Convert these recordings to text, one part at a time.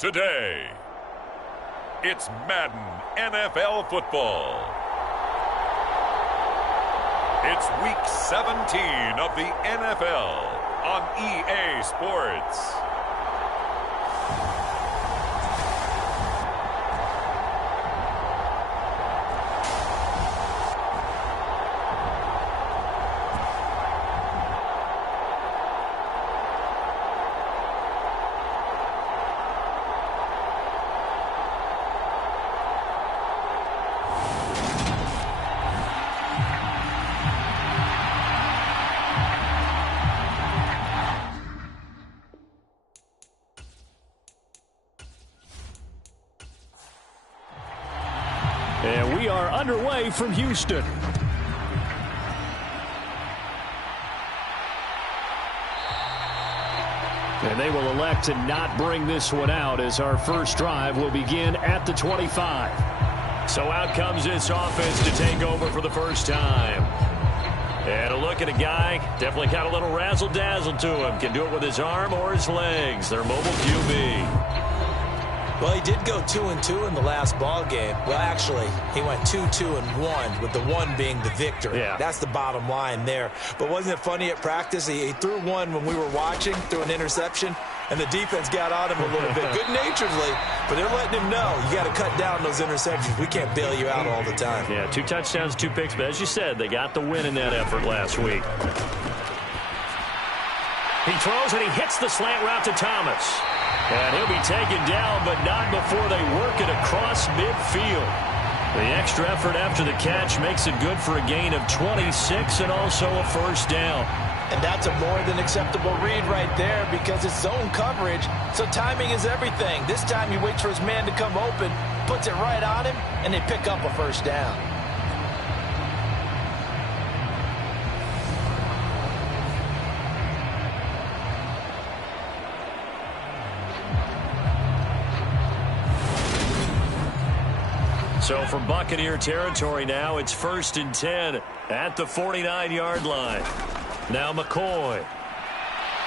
today. It's Madden NFL football. It's week 17 of the NFL on EA Sports. And we are underway from Houston. And they will elect to not bring this one out as our first drive will begin at the 25. So out comes this offense to take over for the first time. And a look at a guy, definitely got a little razzle-dazzle to him. Can do it with his arm or his legs. Their mobile QB. Well, he did go 2-2 in the last ball game. Well, actually, he went 2-2-1, with the one being the victory. Yeah. That's the bottom line there. But wasn't it funny at practice? He threw one when we were watching, threw an interception, and the defense got on him a little bit, good-naturedly. But they're letting him know, you got to cut down those interceptions. We can't bail you out all the time. Yeah, 2 touchdowns, 2 picks. But as you said, they got the win in that effort last week. He throws and he hits the slant route to Thomas. And he'll be taken down, but not before they work it across midfield. The extra effort after the catch makes it good for a gain of 26 and also a first down. And that's a more than acceptable read right there because it's zone coverage, so timing is everything. This time he waits for his man to come open, puts it right on him, and they pick up a first down. So from Buccaneer territory now, it's 1st and 10 at the 49-yard line. Now McCoy.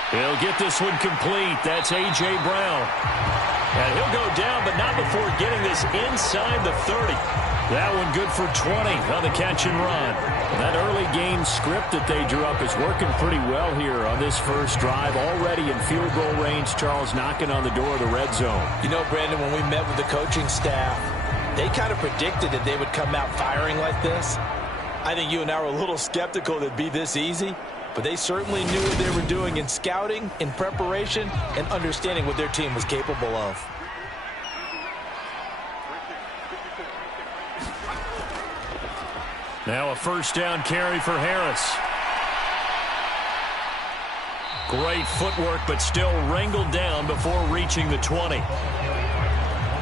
He'll get this one complete. That's A.J. Brown. And he'll go down, but not before getting this inside the 30. That one good for 20 on the catch and run. That early game script that they drew up is working pretty well here on this first drive. Already in field goal range, Charles, knocking on the door of the red zone. You know, Brandon, when we met with the coaching staff, they kind of predicted that they would come out firing like this. I think you and I were a little skeptical that it'd be this easy, but they certainly knew what they were doing in scouting, in preparation, and understanding what their team was capable of. Now a first down carry for Harris. Great footwork, but still wrangled down before reaching the 20.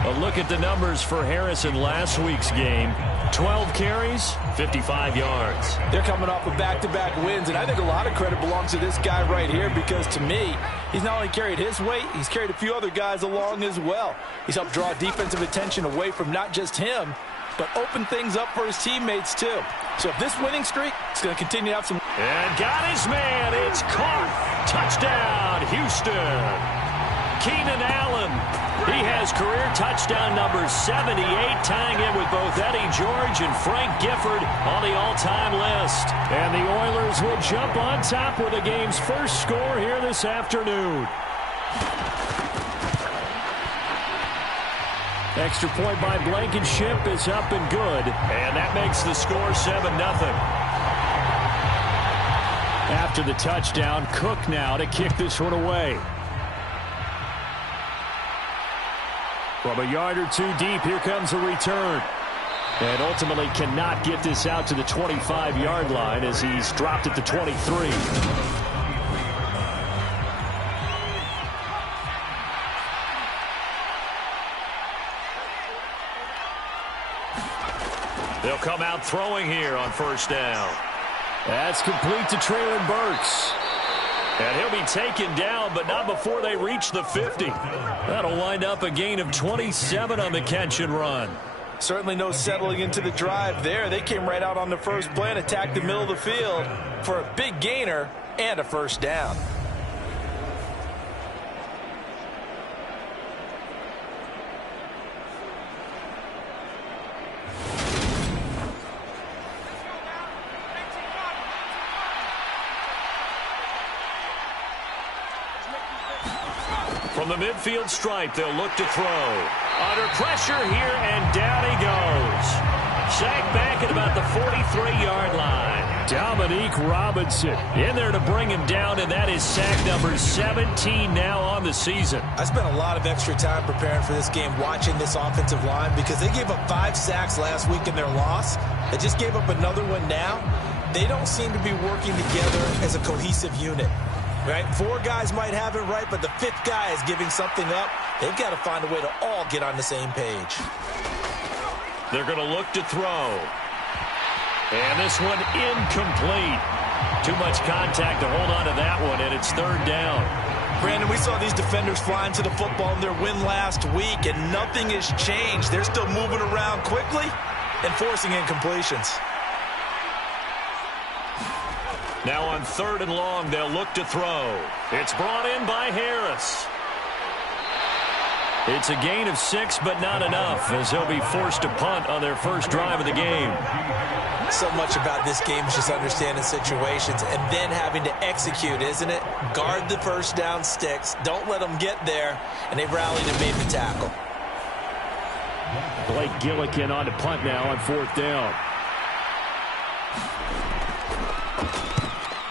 A look at the numbers for Harris in last week's game. 12 carries, 55 yards. They're coming off of back-to-back wins, and I think a lot of credit belongs to this guy right here because, to me, he's not only carried his weight, he's carried a few other guys along as well. He's helped draw defensive attention away from not just him, but open things up for his teammates, too. So if this winning streak is going to continue to have some... And got his man. It's caught. Touchdown, Houston. Keenan Allen. He has career touchdown number 78, tying it with both Eddie George and Frank Gifford on the all-time list. And the Oilers will jump on top with the game's first score here this afternoon. Extra point by Blankenship is up and good. And that makes the score 7-0. After the touchdown, Cook now to kick this one away. From a yard or two deep, here comes a return. And ultimately cannot get this out to the 25-yard line as he's dropped at the 23. They'll come out throwing here on first down. That's complete to Traylon Burks. And he'll be taken down, but not before they reach the 50. That'll wind up a gain of 27 on the catch and run. Certainly no settling into the drive there. They came right out on the first play and attacked the middle of the field for a big gainer and a first down. From the midfield stripe, they'll look to throw. Under pressure here, and down he goes. Sacked back at about the 43-yard line. Dominique Robinson in there to bring him down, and that is sack number 17 now on the season. I spent a lot of extra time preparing for this game watching this offensive line because they gave up 5 sacks last week in their loss. They just gave up another one now. They don't seem to be working together as a cohesive unit. Right? 4 guys might have it right, but the 5th guy is giving something up. They've got to find a way to all get on the same page. They're going to look to throw. And this one incomplete. Too much contact to hold on to that one, and it's 3rd down. Brandon, we saw these defenders flying to the football in their win last week, and nothing has changed. They're still moving around quickly and forcing incompletions. Now on 3rd and long, they'll look to throw. It's brought in by Harris. It's a gain of 6, but not enough, as they'll be forced to punt on their first drive of the game. So much about this game is just understanding situations and then having to execute, isn't it? Guard the first down sticks. Don't let them get there. And they rallied and made the tackle. Blake Gillikin on to punt now on 4th down.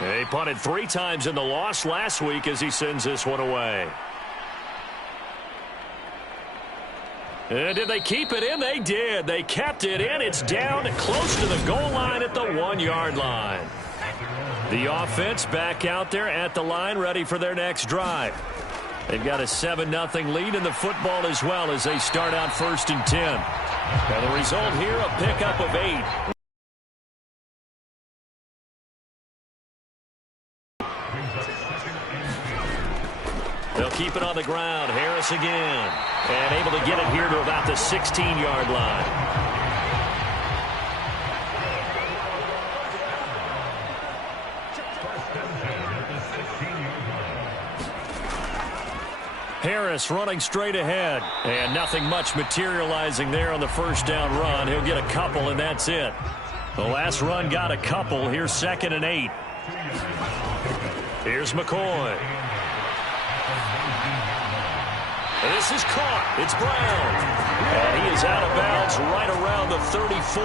They punted 3 times in the loss last week as he sends this one away. And did they keep it in? They did. They kept it in. It's down close to the goal line at the 1-yard line. The offense back out there at the line, ready for their next drive. They've got a 7-0 lead in the football as well as they start out 1st and 10. And the result here, a pickup of 8. They'll keep it on the ground. Harris again. And able to get it here to about the 16-yard line. Harris running straight ahead. And nothing much materializing there on the first down run. He'll get a couple, and that's it. The last run got a couple. Here's 2nd and 8. Here's McCoy. This is caught. It's Brown. And he is out of bounds right around the 34.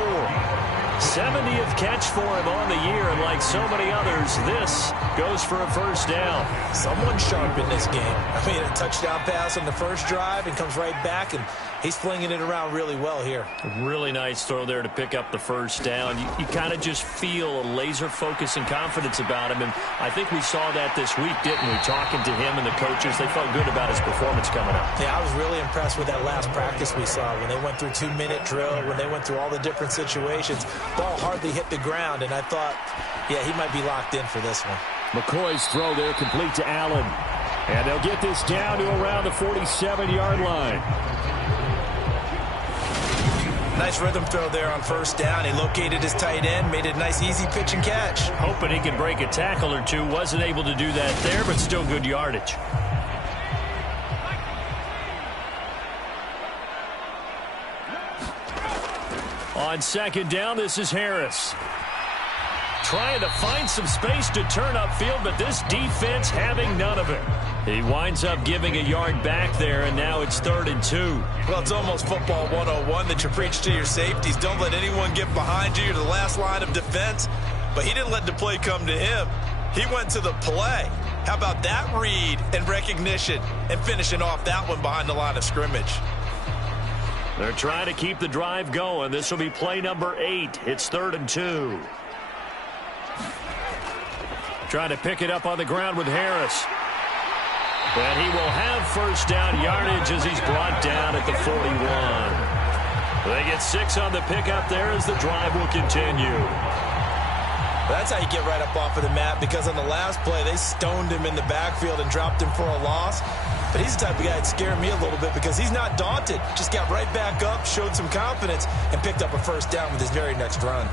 70th catch for him on the year, and like so many others, this goes for a first down. Someone sharp in this game. I mean, a touchdown pass on the first drive and comes right back, and he's flinging it around really well here. Really nice throw there to pick up the first down. You kind of just feel a laser focus and confidence about him, and I think we saw that this week, didn't we? Talking to him and the coaches, they felt good about his performance coming up. Yeah, I was really impressed with that last practice we saw when they went through 2-minute drill, when they went through all the different situations. Ball hardly hit the ground, and I thought, yeah, he might be locked in for this one. McCoy's throw there complete to Allen. And they'll get this down to around the 47-yard line. Nice rhythm throw there on first down. He located his tight end, made a nice easy pitch and catch. Hoping he can break a tackle or two. Wasn't able to do that there, but still good yardage. On 2nd down, this is Harris. Trying to find some space to turn upfield, but this defense having none of it. He winds up giving a yard back there, and now it's 3rd and 2. Well, it's almost football 101 that you preach to your safeties. Don't let anyone get behind you. You're the last line of defense. But he didn't let the play come to him. He went to the play. How about that read and recognition and finishing off that one behind the line of scrimmage? They're trying to keep the drive going. This will be play number 8. It's 3rd and 2. Trying to pick it up on the ground with Harris. And he will have first down yardage as he's brought down at the 41. They get 6 on the pickup there as the drive will continue. That's how you get right up off of the mat, because on the last play, they stoned him in the backfield and dropped him for a loss. But he's the type of guy that scared me a little bit because he's not daunted. Just got right back up, showed some confidence, and picked up a first down with his very next run.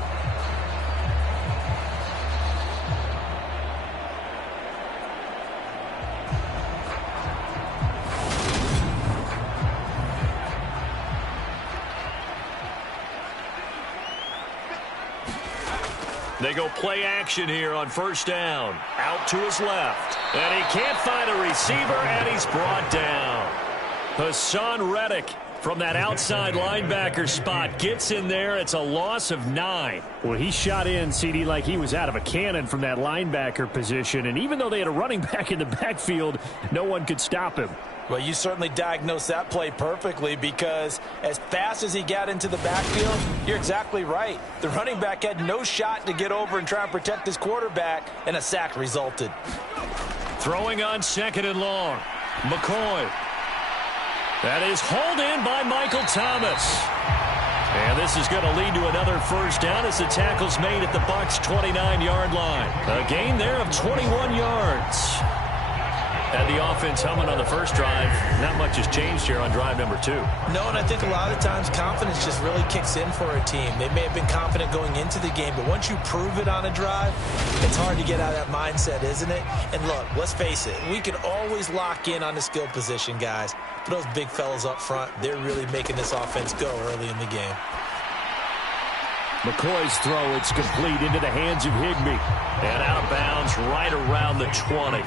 They go play action here on first down. Out to his left. And he can't find a receiver, and he's brought down. Hassan Reddick from that outside linebacker spot gets in there. It's a loss of 9. Well, he shot in, CD, like he was out of a cannon from that linebacker position. And even though they had a running back in the backfield, no one could stop him. Well, you certainly diagnosed that play perfectly, because as fast as he got into the backfield, you're exactly right. The running back had no shot to get over and try and protect his quarterback, and a sack resulted. Throwing on 2nd and long. McCoy. That is hauled in by Michael Thomas. And this is going to lead to another first down as the tackle's made at the Bucs' 29-yard line. A gain there of 21 yards. Had the offense humming on the first drive. Not much has changed here on drive number 2. No, and I think a lot of the times confidence just really kicks in for a team. They may have been confident going into the game, but once you prove it on a drive, it's hard to get out of that mindset, isn't it? And look, let's face it, we can always lock in on the skill position, guys. But those big fellas up front, they're really making this offense go early in the game. McCoy's throw, it's complete into the hands of Higbee. And out of bounds right around the 20.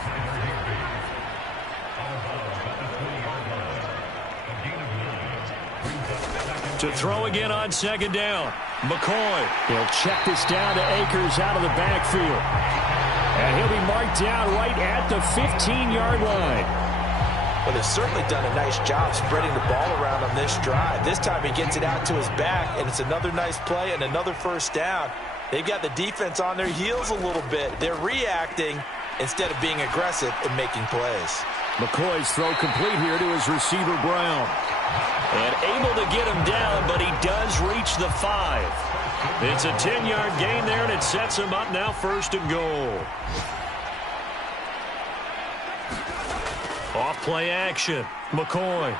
To throw again on 2nd down. McCoy. He'll check this down to Akers out of the backfield. And he'll be marked down right at the 15-yard line. Well, they've certainly done a nice job spreading the ball around on this drive. This time he gets it out to his back, and it's another nice play and another first down. They've got the defense on their heels a little bit. They're reacting instead of being aggressive and making plays. McCoy's throw complete here to his receiver, Brown. And able to get him down, but he does reach the 5. It's a 10-yard gain there, and it sets him up now 1st and goal. Off play action. McCoy.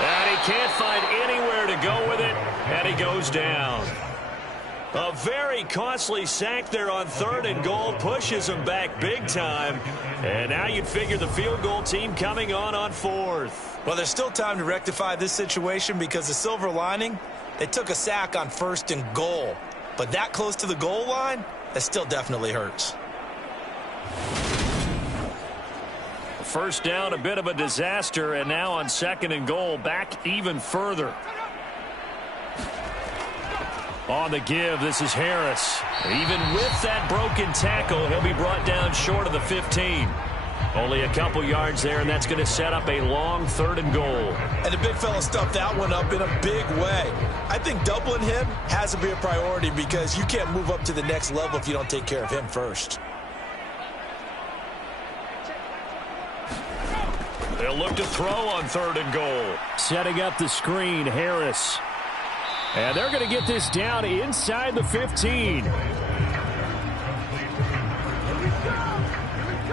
And he can't find anywhere to go with it, and he goes down. A very costly sack there on 3rd and goal, pushes him back big time. And now you'd figure the field goal team coming on 4th. Well, there's still time to rectify this situation, because the silver lining, they took a sack on 1st and goal. But that close to the goal line, that still definitely hurts. First down, a bit of a disaster, and now on 2nd and goal, back even further. On the give, this is Harris. Even with that broken tackle, he'll be brought down short of the 15. Only a couple yards there, and that's going to set up a long 3rd and goal. And the big fella stuffed that one up in a big way. I think doubling him has to be a priority, because you can't move up to the next level if you don't take care of him first. They'll look to throw on 3rd and goal. Setting up the screen, Harris. And they're going to get this down inside the 15.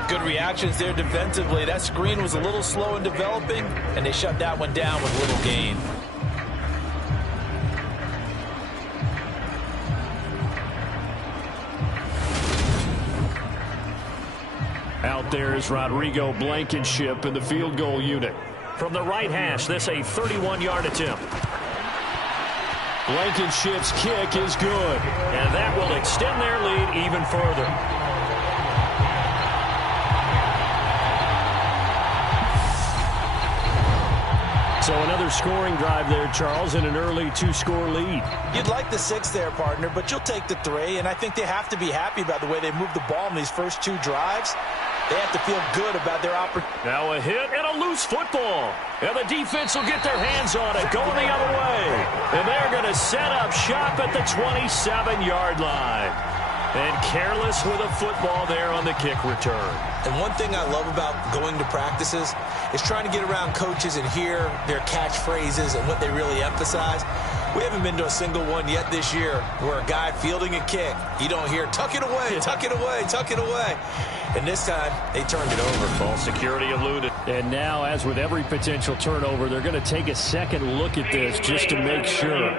Good reactions there defensively. That screen was a little slow in developing, and they shut that one down with little gain. Out there is Rodrigo Blankenship in the field goal unit. From the right hash, this a 31-yard attempt. Blankenship's kick is good. And that will extend their lead even further. So another scoring drive there, Charles, and an early 2-score lead. You'd like the 6 there, partner, but you'll take the 3, and I think they have to be happy about the way they moved the ball in these first 2 drives. They have to feel good about their opportunity. Now a hit and a loose football. And the defense will get their hands on it, going the other way. And they're going to set up shop at the 27-yard line. And careless with a football there on the kick return. And one thing I love about going to practices is trying to get around coaches and hear their catchphrases and what they really emphasize. We haven't been to a single one yet this year where a guy fielding a kick, you don't hear, tuck it away, tuck it away, tuck it away. And this time, they turned it over. Ball security eluded. And now, as with every potential turnover, they're going to take a second look at this just to make sure.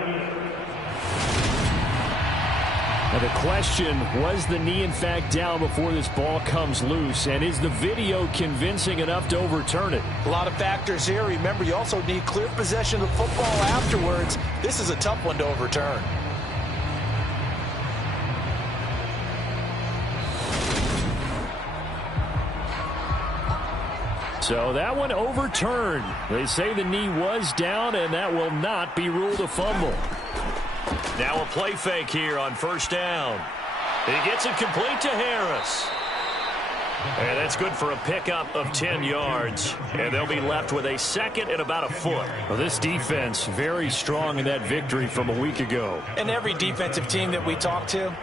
Now the question, was the knee in fact down before this ball comes loose? And is the video convincing enough to overturn it? A lot of factors here. Remember, you also need clear possession of the football afterwards. This is a tough one to overturn. So that one overturned. They say the knee was down, and that will not be ruled a fumble. Now a play fake here on first down. He gets it complete to Harris. And that's good for a pickup of 10 yards. And they'll be left with a second and about a foot. Well, this defense very strong in that victory from a week ago. And every defensive team that we talk to,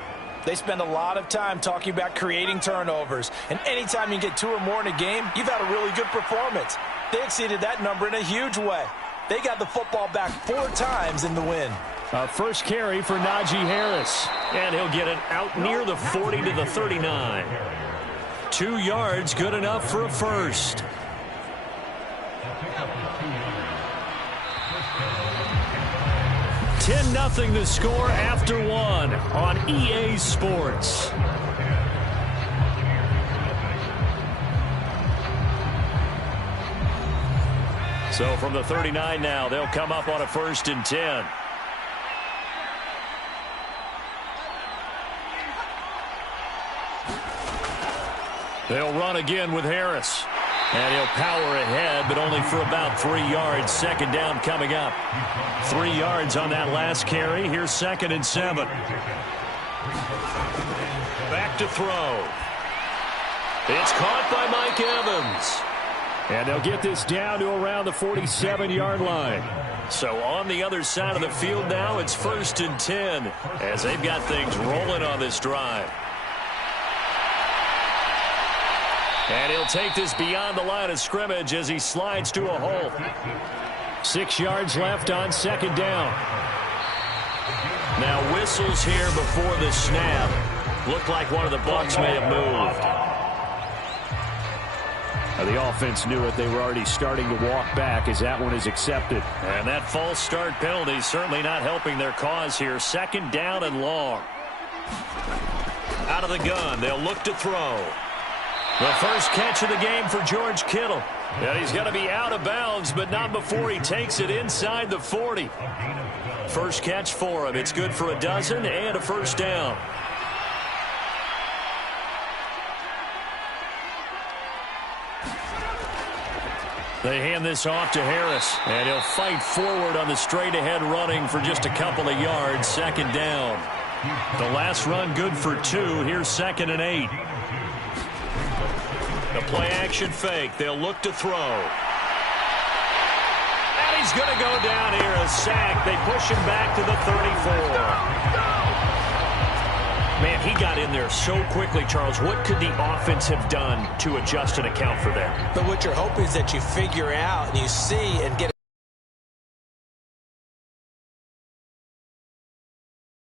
they spend a lot of time talking about creating turnovers. And anytime you get 2 or more in a game, you've had a really good performance. They exceeded that number in a huge way. They got the football back 4 times in the win. First carry for Najee Harris. And he'll get it out near the 40 to the 39. 2 yards, good enough for a first. $10-0 the score after 1 on EA Sports. So from the 39 now, they'll come up on a 1st and 10. They'll run again with Harris. And he'll power ahead, but only for about 3 yards. Second down coming up. 3 yards on that last carry. Here's 2nd and 7. Back to throw. It's caught by Mike Evans. And they'll get this down to around the 47-yard line. So on the other side of the field now, it's 1st and 10 as they've got things rolling on this drive. And he'll take this beyond the line of scrimmage as he slides to a hole. 6 yards left on 2nd down. Now whistles here before the snap. Looked like one of the Bucs may have moved. The offense knew it. They were already starting to walk back as that one is accepted. And that false start penalty certainly not helping their cause here. 2nd down and long. Out of the gun. They'll look to throw. The first catch of the game for George Kittle. And he's going to be out of bounds, but not before he takes it inside the 40. First catch for him. It's good for a dozen and a 1st down. They hand this off to Harris, and he'll fight forward on the straight-ahead running for just a couple of yards. 2nd down. The last run good for 2. Here's 2nd and 8. The play-action fake. They'll look to throw. And he's going to go down here. A sack. They push him back to the 34. Man, he got in there so quickly, Charles. What could the offense have done to adjust and account for that? But what you're hoping is that you figure out and you see and get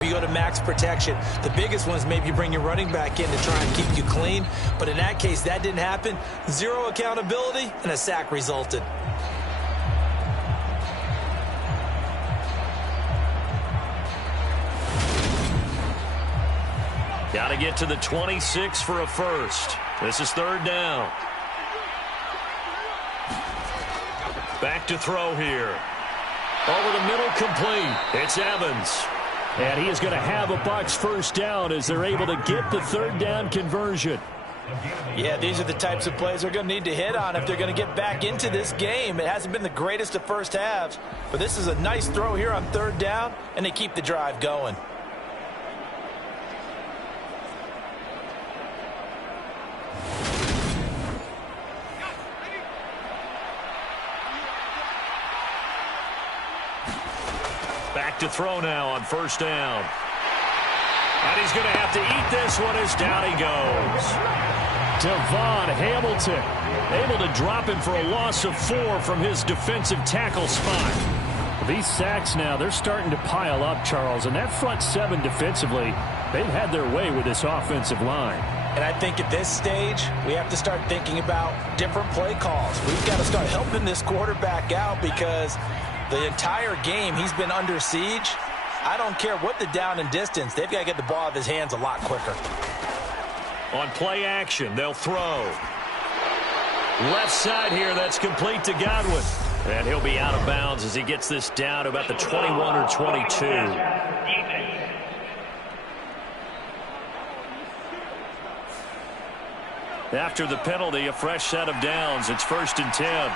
you go to max protection. The biggest one is maybe you bring your running back in to try and keep you clean. But in that case, that didn't happen. 0 accountability, and a sack resulted. Got to get to the 26 for a first. This is 3rd down. Back to throw here. Over the middle, complete. It's Evans. And he is going to have a Bucs 1st down as they're able to get the 3rd down conversion. Yeah, these are the types of plays they're going to need to hit on if they're going to get back into this game. It hasn't been the greatest of first halves, but this is a nice throw here on 3rd down, and they keep the drive going. Back to throw now on 1st down. And he's going to have to eat this one as down he goes. Devon Hamilton able to drop him for a loss of 4 from his defensive tackle spot. These sacks now, they're starting to pile up, Charles. And that front 7 defensively, they've had their way with this offensive line. And I think at this stage, we have to start thinking about different play calls. We've got to start helping this quarterback out because the entire game he's been under siege. I don't care what the down and distance. They've got to get the ball out of his hands a lot quicker. On play action, they'll throw. Left side here, that's complete to Godwin. And he'll be out of bounds as he gets this down to about the 21 or 22. After the penalty, a fresh set of downs. It's 1st and 10.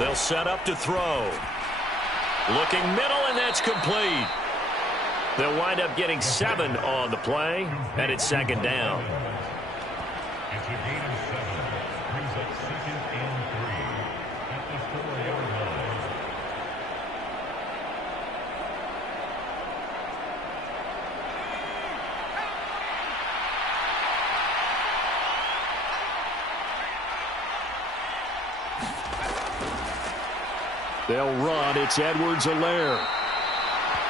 They'll set up to throw. Looking middle, and that's complete. They'll wind up getting 7 on the play, and it's 2nd down. It's a gain of 7. Brings up 2nd and 3 at the 4-yard line. They'll run. It's Edwards-Helaire.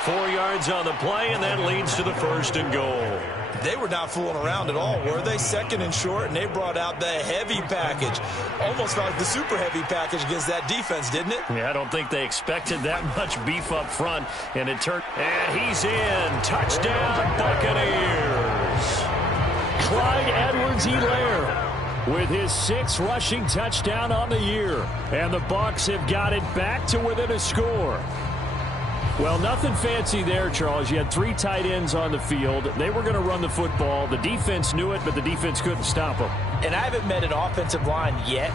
4 yards on the play, and that leads to the 1st and goal. They were not fooling around at all, were they? 2nd and short, and they brought out the heavy package. Almost felt like the super heavy package against that defense, didn't it? Yeah, I don't think they expected that much beef up front, and it turned. And he's in. Touchdown, Buccaneers. Clyde Edwards-Helaire with his 6th rushing touchdown on the year. And the Bucs have got it back to within a score. Well, nothing fancy there, Charles. You had 3 tight ends on the field. They were going to run the football. The defense knew it, but the defense couldn't stop them. And I haven't met an offensive line yet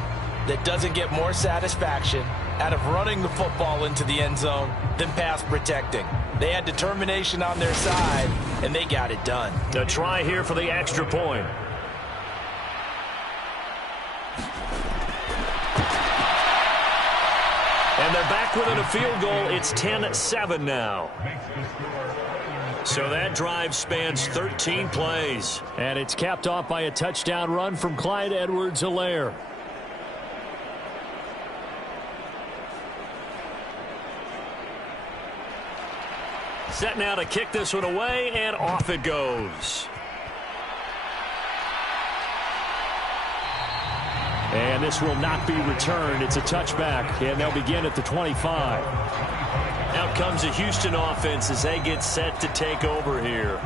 that doesn't get more satisfaction out of running the football into the end zone than pass protecting. They had determination on their side, and they got it done. A try here for the extra point. And they're back within a field goal. It's 10-7 now. So that drive spans 13 plays. And it's capped off by a touchdown run from Clyde Edwards-Helaire. Set now to kick this one away, and off it goes. And this will not be returned. It's a touchback, and they'll begin at the 25. Out comes the Houston offense as they get set to take over here.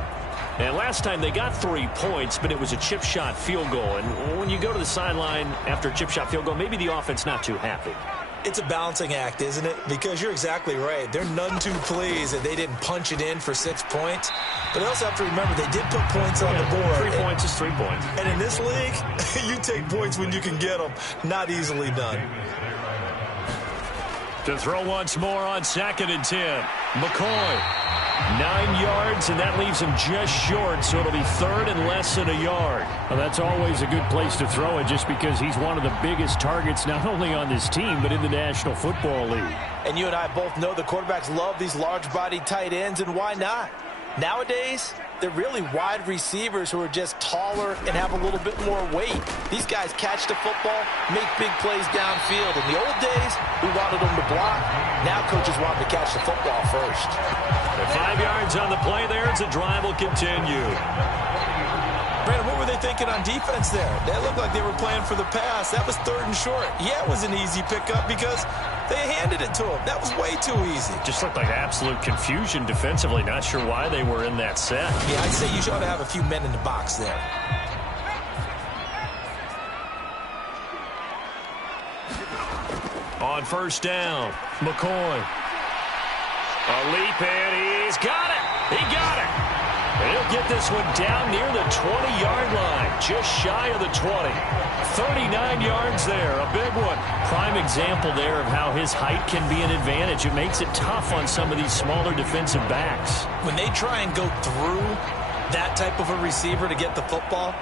And last time they got 3 points, but it was a chip shot field goal. And when you go to the sideline after a chip shot field goal, maybe the offense not too happy. It's a balancing act, isn't it? Because you're exactly right. They're none too pleased that they didn't punch it in for 6 points. But they also have to remember they did put points on the board. 3 points is 3 points. And in this league, you take points when you can get them. Not easily done. To throw once more on 2nd and 10. McCoy. 9 yards, and that leaves him just short, so it'll be 3rd and less than a yard. Well, that's always a good place to throw it just because he's one of the biggest targets not only on this team but in the National Football League. And you and I both know the quarterbacks love these large-bodied tight ends, and why not? Nowadays, they're really wide receivers who are just taller and have a little bit more weight. These guys catch the football, make big plays downfield. In the old days, we wanted them to block. Now coaches want them to catch the football first. At 5 yards on the play there, the drive will continue. Brandon, what were they thinking on defense there? That looked like they were playing for the pass. That was 3rd and short. Yeah, it was an easy pickup because they handed it to him. That was way too easy. Just looked like absolute confusion defensively. Not sure why they were in that set. Yeah, I'd say you ought to have a few men in the box there. On 1st down, McCoy. A leap, and he's got it. He got it. And he'll get this one down near the 20-yard line, just shy of the 20. 39 yards there, a big one. Prime example there of how his height can be an advantage. It makes it tough on some of these smaller defensive backs. When they try and go through that type of a receiver to get the football,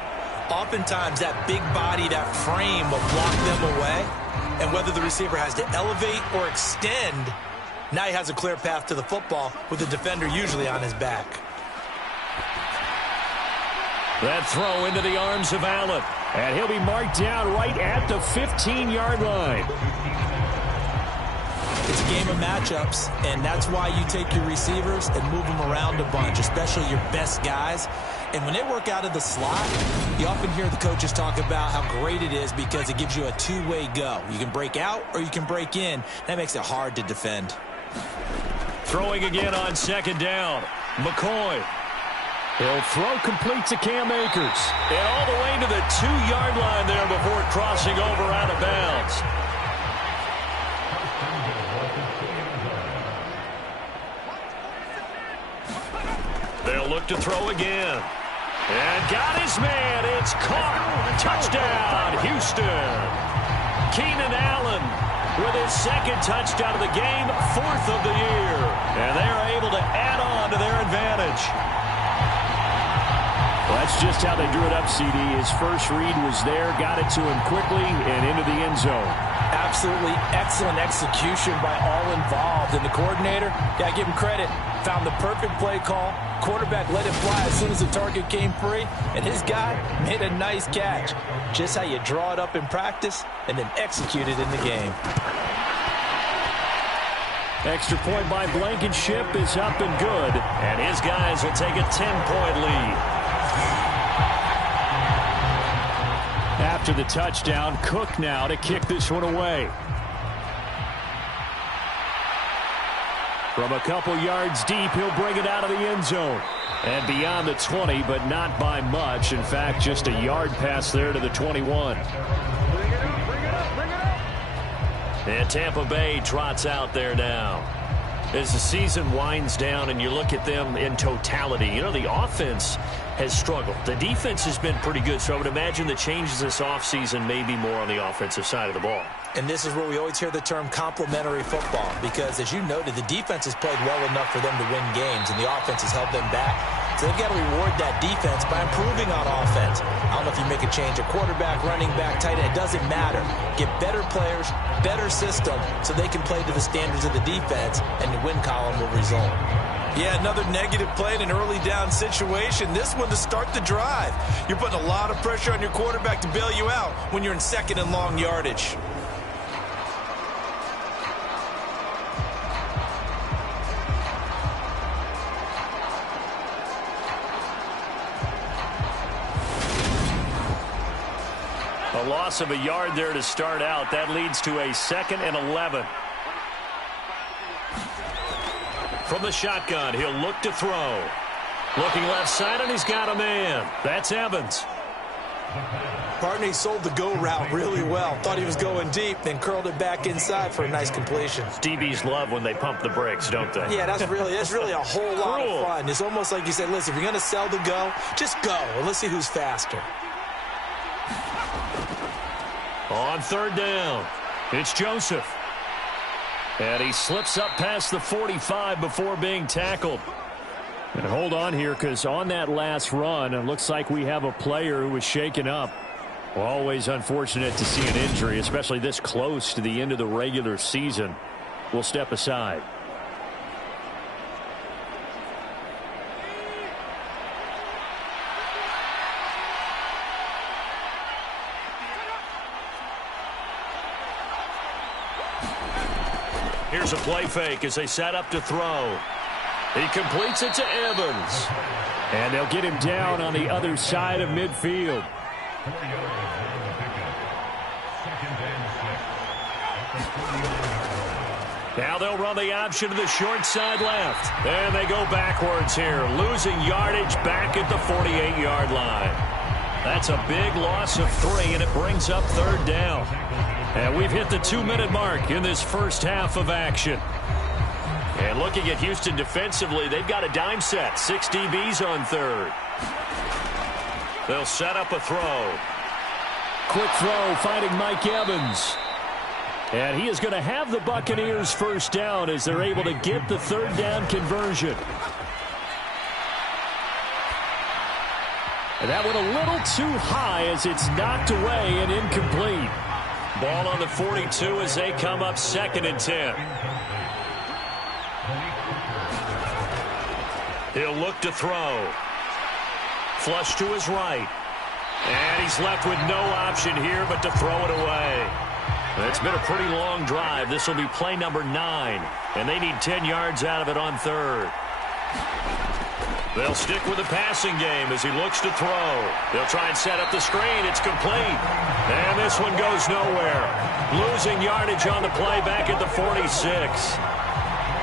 oftentimes that big body, that frame will block them away. And whether the receiver has to elevate or extend, now he has a clear path to the football with the defender usually on his back. That throw into the arms of Allen. And he'll be marked down right at the 15-yard line. It's a game of matchups, and that's why you take your receivers and move them around a bunch, especially your best guys. And when they work out of the slot, you often hear the coaches talk about how great it is because it gives you a two-way go. You can break out or you can break in. That makes it hard to defend. Throwing again on 2nd down. McCoy. He'll throw complete to Cam Akers. And all the way to the 2-yard line there before crossing over out of bounds. The They'll look to throw again. And got his man. It's caught. Touchdown, Houston. Keenan Allen with his second touchdown of the game, 4th of the year. And they are able to add on to their advantage. Well, that's just how they drew it up, CD. His first read was there, got it to him quickly, and into the end zone. Absolutely excellent execution by all involved. And the coordinator, got to give him credit, found the perfect play call. Quarterback let it fly as soon as the target came free, and his guy made a nice catch. Just how you draw it up in practice and then execute it in the game. Extra point by Blankenship is up and good. And his guys will take a 10-point lead. After the touchdown, Cook now to kick this one away. From a couple yards deep, he'll bring it out of the end zone. And beyond the 20, but not by much. In fact, just a yard pass there to the 21. And Tampa Bay trots out there now. As the season winds down and you look at them in totality, you know, the offense has struggled. The defense has been pretty good, so I would imagine the changes this offseason may be more on the offensive side of the ball. And this is where we always hear the term complementary football, because as you noted, the defense has played well enough for them to win games, and the offense has held them back. So they've got to reward that defense by improving on offense. I don't know if you make a change, a quarterback, running back, tight end, it doesn't matter. Get better players, better system, so they can play to the standards of the defense, and the win column will result. Yeah, another negative play in an early down situation. This one to start the drive. You're putting a lot of pressure on your quarterback to bail you out when you're in second and long yardage. A loss of a yard there to start out. That leads to a 2nd and 11. From the shotgun, he'll look to throw. Looking left side, and he's got a man. That's Evans. Partner, he sold the go route really well. Thought he was going deep, then curled it back inside for a nice completion. DBs love when they pump the brakes, don't they? Yeah, that's really a whole lot of fun. It's almost like you said, listen, if you're going to sell the go, just go, and let's see who's faster. On 3rd down, it's Joseph. And he slips up past the 45 before being tackled. And hold on here, because on that last run, it looks like we have a player who was shaken up. Well, always unfortunate to see an injury, especially this close to the end of the regular season. We'll step aside. Here's a play fake as they set up to throw. He completes it to Evans. And they'll get him down on the other side of midfield. 4 yards on the pickup. 2nd and 6. At the 49-yard line. Now they'll run the option to the short side left. And they go backwards here, losing yardage back at the 48-yard line. That's a big loss of 3, and it brings up 3rd down. And we've hit the 2-minute mark in this first half of action. And looking at Houston defensively, they've got a dime set. 6 DBs on 3rd. They'll set up a throw. Quick throw finding Mike Evans. And he is going to have the Buccaneers first down as they're able to get the 3rd down conversion. And that went a little too high as it's knocked away and incomplete. Ball on the 42 as they come up 2nd and 10. He'll look to throw. Flush to his right. And he's left with no option here but to throw it away. It's been a pretty long drive. This will be play number 9. And they need 10 yards out of it on 3rd. They'll stick with the passing game as he looks to throw. They'll try and set up the screen. It's complete. And this one goes nowhere. Losing yardage on the play back at the 46.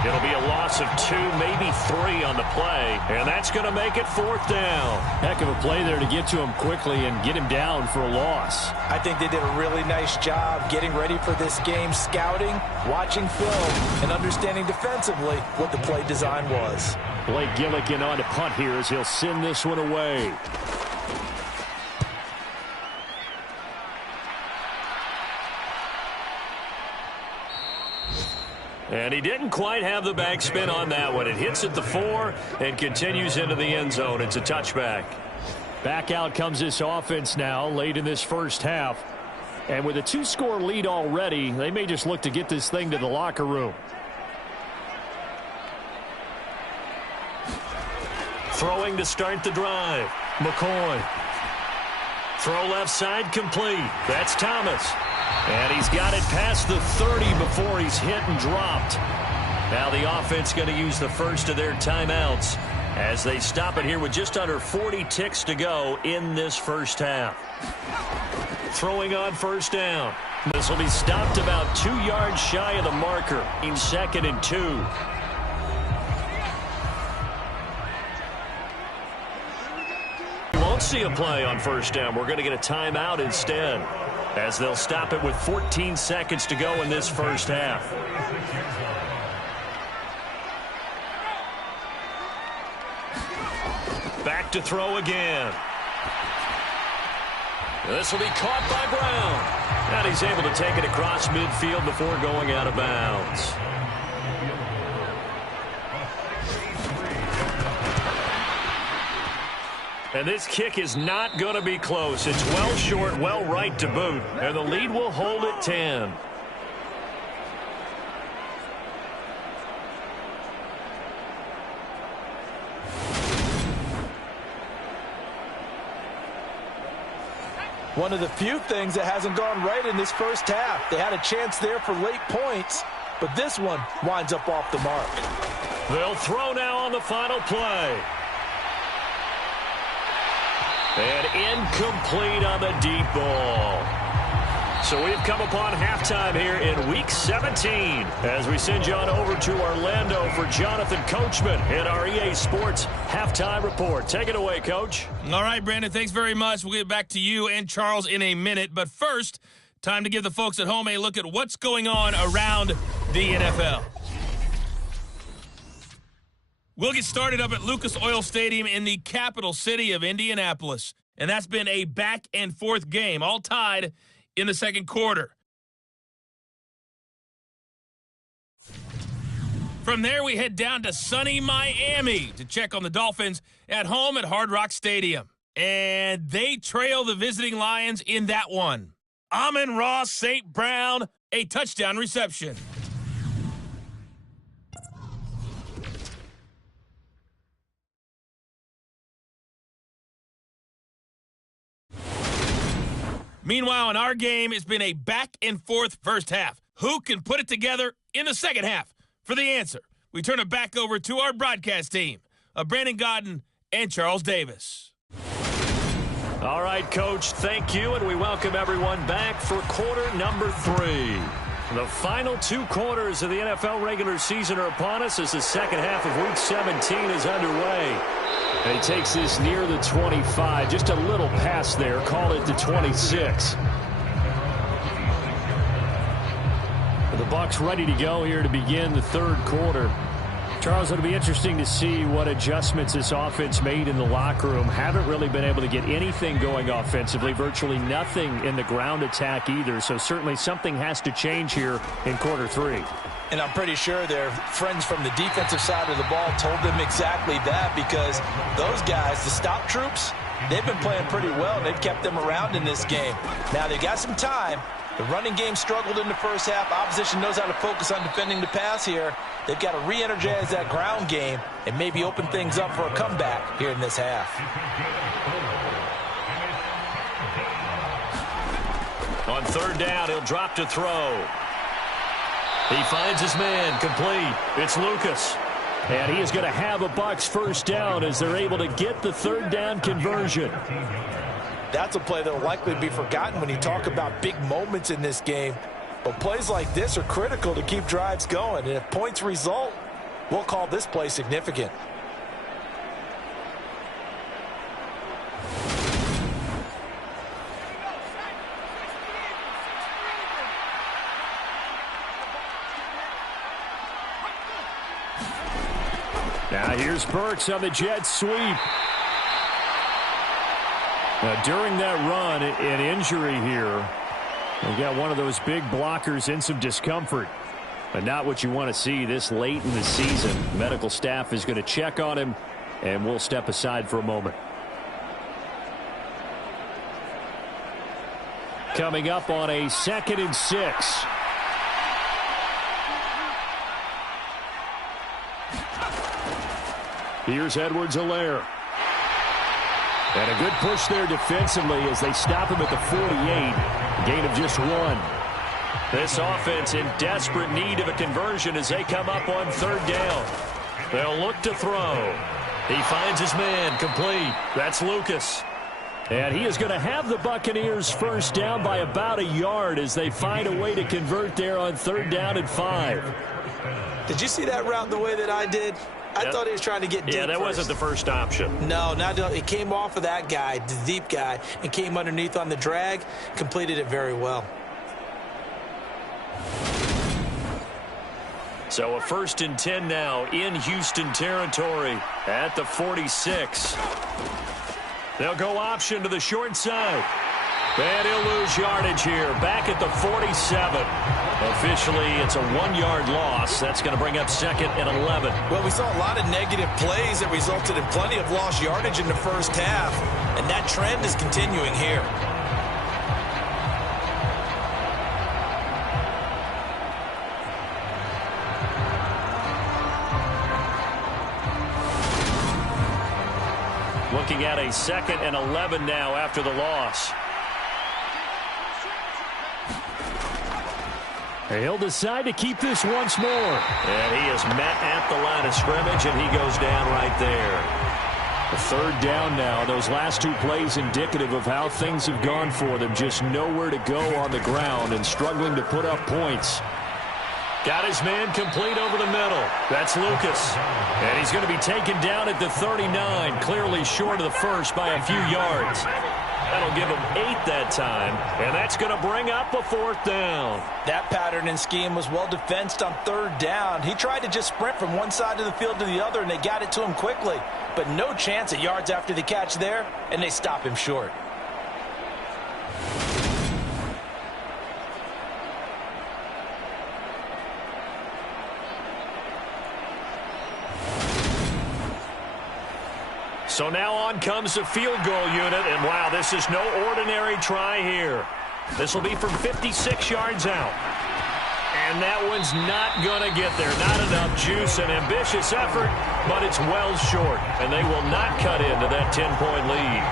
It'll be a loss of 2, maybe 3 on the play, and that's going to make it 4th down. Heck of a play there to get to him quickly and get him down for a loss. I think they did a really nice job getting ready for this game, scouting, watching film, and understanding defensively what the play design was. Blake Gillikin on to punt here as he'll send this one away. And he didn't quite have the backspin on that one. It hits at the 4 and continues into the end zone. It's a touchback. Back out comes this offense now late in this first half. And with a 2-score lead already, they may just look to get this thing to the locker room. Throwing to start the drive. McCoy. Throw left side complete. That's Thomas. And he's got it past the 30 before he's hit and dropped. Now the offense going to use the first of their timeouts as they stop it here with just under 40 ticks to go in this first half. Throwing on first down. This will be stopped about 2 yards shy of the marker. 2nd and 2. Won't see a play on first down. We're going to get a timeout instead, as they'll stop it with 14 seconds to go in this first half. Back to throw again. This will be caught by Brown. And he's able to take it across midfield before going out of bounds. And this kick is not going to be close. It's well short, well right to boot. And the lead will hold at 10. One of the few things that hasn't gone right in this first half. They had a chance there for late points, but this one winds up off the mark. They'll throw now on the final play. And incomplete on the deep ball. So we've come upon halftime here in Week 17 as we send you on over to Orlando for Jonathan Coachman in our EA Sports Halftime Report. Take it away, Coach. All right, Brandon, thanks very much. We'll get back to you and Charles in a minute. But first, time to give the folks at home a look at what's going on around the NFL. We'll get started up at Lucas Oil Stadium in the capital city of Indianapolis. And that's been a back-and-forth game, all tied in the second quarter. From there, we head down to sunny Miami to check on the Dolphins at home at Hard Rock Stadium. And they trail the visiting Lions in that one. Amon-Ra St. Brown, a touchdown reception. Meanwhile, in our game, it's been a back-and-forth first half. Who can put it together in the second half? For the answer, we turn it back over to our broadcast team of Brandon Godden and Charles Davis. All right, Coach, thank you, and we welcome everyone back for quarter number 3. The final 2 quarters of the NFL regular season are upon us as the second half of Week 17 is underway. And he takes this near the 25, just a little pass there, call it the 26. The Bucs ready to go here to begin the third quarter. Charles, it'll be interesting to see what adjustments this offense made in the locker room. Haven't really been able to get anything going offensively, virtually nothing in the ground attack either. So certainly something has to change here in quarter 3. And I'm pretty sure their friends from the defensive side of the ball told them exactly that, because those guys, the stop troops, they've been playing pretty well, and they've kept them around in this game. Now, they've got some time. The running game struggled in the first half. Opposition knows how to focus on defending the pass here. They've got to re-energize that ground game and maybe open things up for a comeback here in this half. On third down, he'll drop to throw. He finds his man, complete. It's Lucas. And he is going to have a Bucs first down as they're able to get the third down conversion. That's a play that will likely be forgotten when you talk about big moments in this game. But plays like this are critical to keep drives going. And if points result, We'll call this play significant. Now here's Burks on the jet sweep. Now during that run, an injury here. We got one of those big blockers in some discomfort. But not what you want to see this late in the season. Medical staff is going to check on him, and we'll step aside for a moment. Coming up on a 2nd and 6. Here's Edwards-Helaire. And a good push there defensively as they stop him at the 48. Gain of just 1. This offense in desperate need of a conversion as they come up on 3rd down. They'll look to throw. He finds his man complete. That's Lucas. And he is going to have the Buccaneers first down by about a yard as they find a way to convert there on 3rd down and 5. Did you see that route the way that I did? I thought he was trying to get deep. Yeah, that wasn't the first option. No, it came off of that guy, the deep guy, and came underneath on the drag, completed it very well. So a 1st and 10 now in Houston territory at the 46. They'll go option to the short side. And he'll lose yardage here, back at the 47. Officially, it's a 1-yard loss. That's going to bring up 2nd and 11. Well, we saw a lot of negative plays that resulted in plenty of lost yardage in the first half, and that trend is continuing here. Looking at a 2nd and 11 now after the loss. He'll decide to keep this once more. And he is met at the line of scrimmage, and he goes down right there. A 3rd down now. Those last 2 plays indicative of how things have gone for them. Just nowhere to go on the ground and struggling to put up points. Got his man complete over the middle. That's Lucas. And he's going to be taken down at the 39, clearly short of the first by a few yards. That'll give him 8 that time, and that's going to bring up a 4th down. That pattern and scheme was well defensed on 3rd down. He tried to just sprint from one side of the field to the other, and they got it to him quickly. But no chance at yards after the catch there, and they stop him short. So now on comes the field goal unit, and wow, this is no ordinary try here. This will be from 56 yards out. And that one's not going to get there. Not enough juice, an ambitious effort, but it's well short. And they will not cut into that 10-point lead.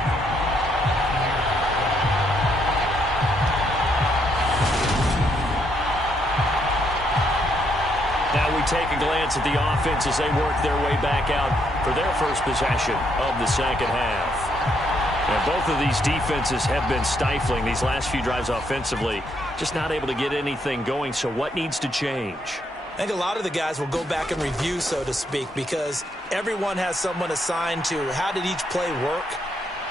Now we take a glance at the offense as they work their way back out for their first possession of the 2nd half. And both of these defenses have been stifling these last few drives offensively, just not able to get anything going. So what needs to change? I think a lot of the guys will go back and review, so to speak, because everyone has someone assigned to how did each play work.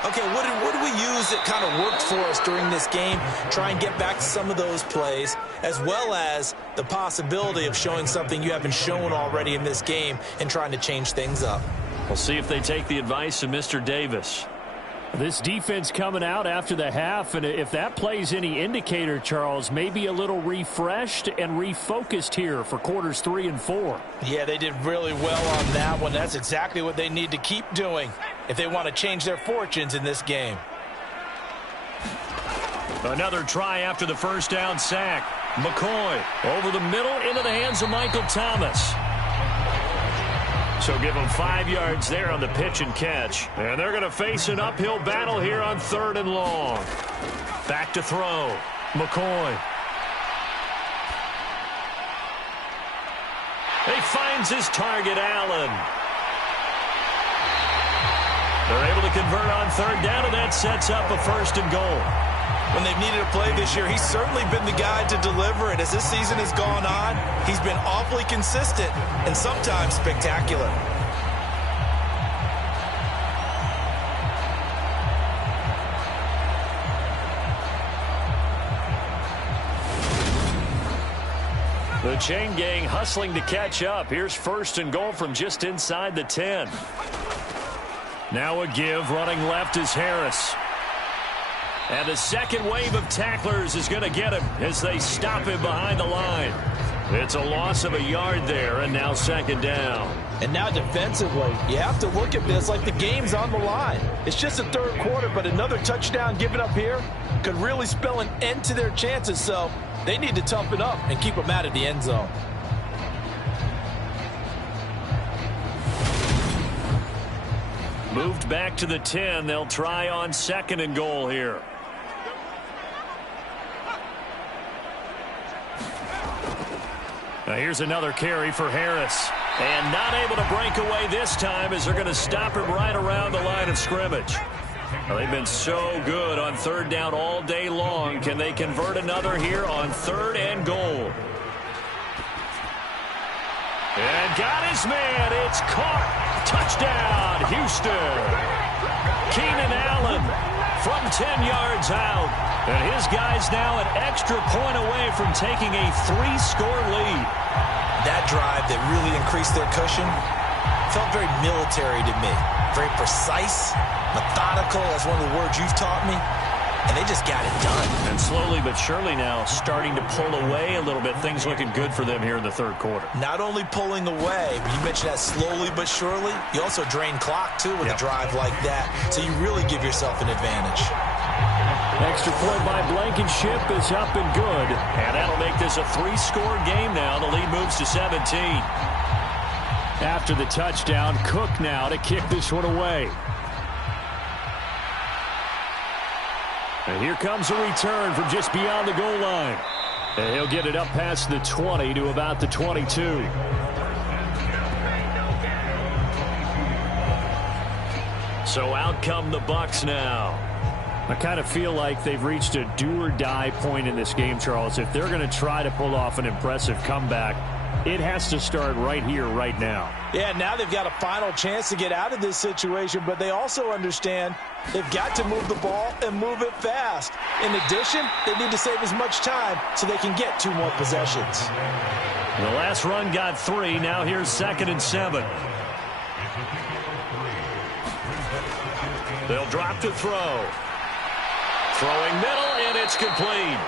Okay, what did we use that kind of worked for us during this game? Try and get back to some of those plays, as well as the possibility of showing something you haven't shown already in this game and trying to change things up. We'll see if they take the advice of Mr. Davis. This defense coming out after the half, and if that plays any indicator, Charles, maybe a little refreshed and refocused here for quarters 3 and 4. Yeah, they did really well on that one. That's exactly what they need to keep doing if they want to change their fortunes in this game. Another try after the first down sack. McCoy over the middle into the hands of Michael Thomas. So give them 5 yards there on the pitch and catch. And they're going to face an uphill battle here on 3rd and long. Back to throw. McCoy. He finds his target, Allen. They're able to convert on 3rd down, and that sets up a 1st and goal. When they've needed a play this year, he's certainly been the guy to deliver it. As this season has gone on, he's been awfully consistent and sometimes spectacular. The chain gang hustling to catch up. Here's 1st and goal from just inside the 10. Now a give. Running left is Harris. And the second wave of tacklers is going to get him as they stop him behind the line. It's a loss of a yard there, and now 2nd down. And now defensively, you have to look at this like the game's on the line. It's just the 3rd quarter, but another touchdown given up here could really spell an end to their chances, so they need to toughen up and keep them out of the end zone. Moved back to the 10. They'll try on 2nd and goal here. Now here's another carry for Harris. And not able to break away this time as they're going to stop him right around the line of scrimmage. Well, they've been so good on 3rd down all day long. Can they convert another here on 3rd and goal? And got his man. It's caught. Touchdown, Houston. Keenan Allen from 10 yards out. And his guy's now an extra point away from taking a 3-score lead. That drive that really increased their cushion felt very military to me. Very precise, methodical. That's one of the words you've taught me. And they just got it done. And slowly but surely now starting to pull away a little bit. Things looking good for them here in the 3rd quarter. Not only pulling away, but you mentioned that slowly but surely. You also drain clock, too, with a drive like that. So you really give yourself an advantage. Extra point by Blankenship is up and good. And that'll make this a 3-score game now. The lead moves to 17. After the touchdown, Cook now to kick this one away. And here comes a return from just beyond the goal line. And he'll get it up past the 20 to about the 22. So out come the Bucs now. I kind of feel like they've reached a do-or-die point in this game, Charles. If they're going to try to pull off an impressive comeback, it has to start right here, right now. Yeah, now they've got a final chance to get out of this situation, but they also understand they've got to move the ball and move it fast. In addition, they need to save as much time so they can get 2 more possessions. The last run got 3. Now here's 2nd and 7. They'll drop to throw. Throwing middle, and it's complete.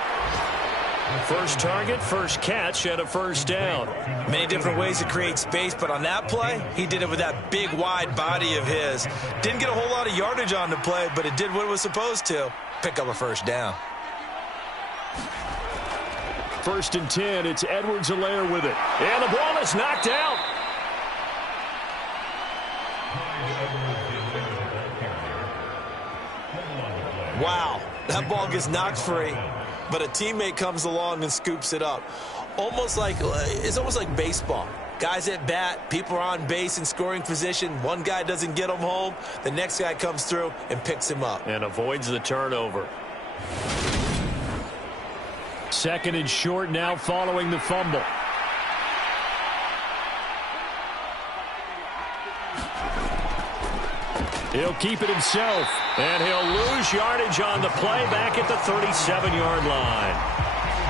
First target, first catch, and a 1st down. Many different ways to create space, but on that play, he did it with that big, wide body of his. Didn't get a whole lot of yardage on the play, but it did what it was supposed to. Pick up a 1st down. 1st and 10, it's Edwards-Helaire with it. And the ball is knocked out. Wow, that ball gets knocked free, but a teammate comes along and scoops it up. It's almost like baseball. Guys at bat, people are on base in scoring position. One guy doesn't get him home. The next guy comes through and picks him up. And avoids the turnover. 2nd and short now following the fumble. He'll keep it himself. And he'll lose yardage on the play back at the 37-yard line.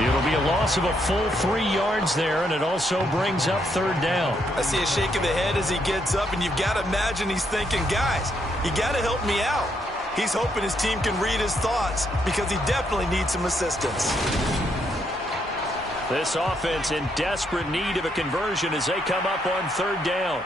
It'll be a loss of a full 3 yards there, and it also brings up 3rd down. I see a shake of the head as he gets up, and you've got to imagine he's thinking, guys, you got to help me out. He's hoping his team can read his thoughts because he definitely needs some assistance. This offense in desperate need of a conversion as they come up on 3rd down.